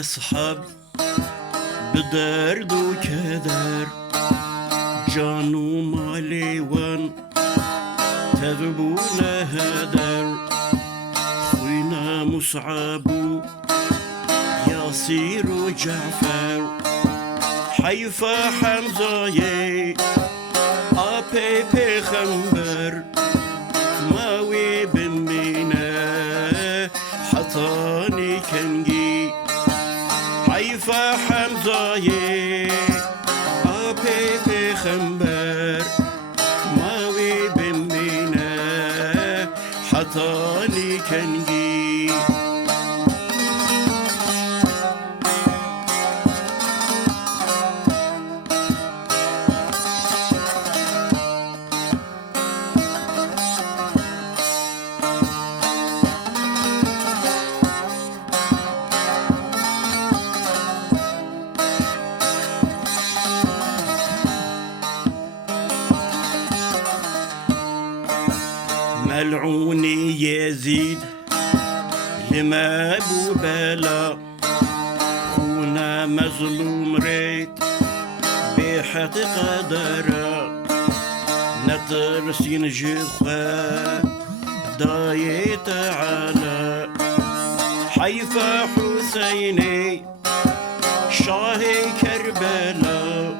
أصحاب بدرد وكدر جانو مالي وان تذبون هدر خوينا مصعب ياسير وجعفر حيفا حمزة أبي بخنبر ماوي بمينا حطاني كنجي حيفا حمزة أبي بخنبر ماوي بمينا حطاني كنجي ملعوني يزيد لما ابو بلا خونا مظلوم ريت بحق قدره نطر سينجخوا دايت على حيفا حسيني شاهي كربلاء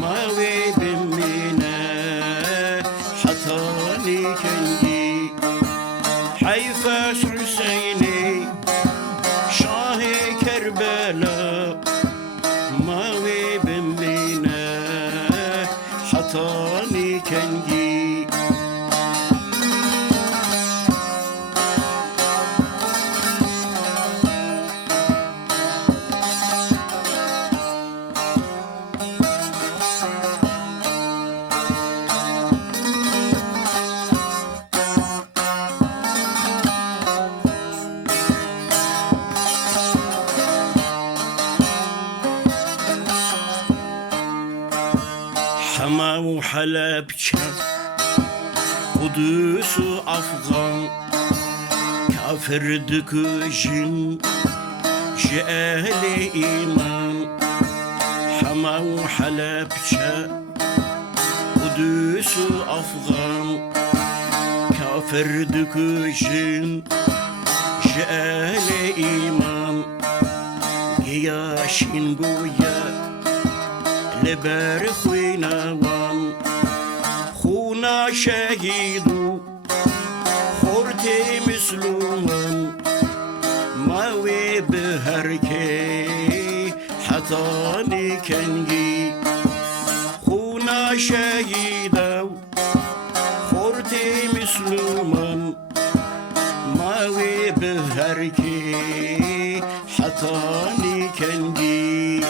ماوي بمينا حطاني كنجي حيفا حسيني شاهي كربلاء ماوي بمينا حطاني كنجي حما وحلبجة قدس أفغان كافر دكجن جأهل إيمان حما وحلبجة قدس أفغان كافر دكجن جأهل إيمان قياشين قويا لبر خوينا وان خونا شهيدو خورتي مسلومان ماوي بهركي حطاني كنجي خونا شهيدو خورتي مسلومان ماوي بهركي حطاني كنجي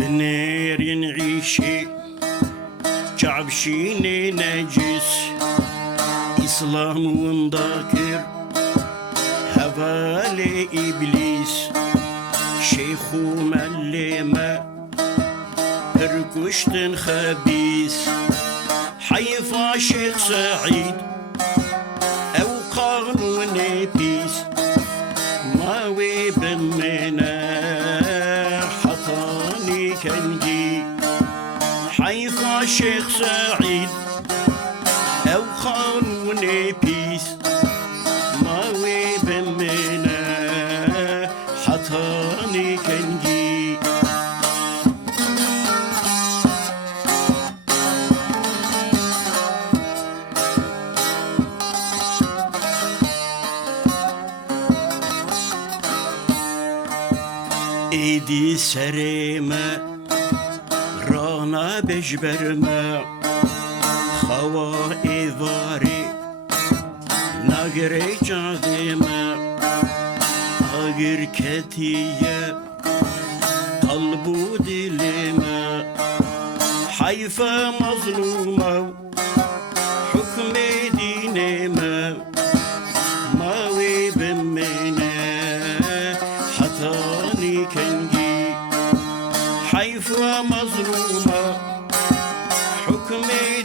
بنير ينعيشي شعبشيني نجس إسلام ونداكر هفالي إبليس شيخ مليمة بركشتن خبيث حيفا شيخ سعيد أو قانون بيس ماوي بمنا حطاني كنجي حيفا شيخ سعيد أو قانون بيس ماوي بمنا حطاني كنجي ايدي سريمة رانا بجبرما خوا إيفاري ناقري جاذيما آقر كتية قلب bu dilime. Hayfa mazluma hükmedinime, mavi bemmene hatani kengi. Hayfa mazluma hükmedinime,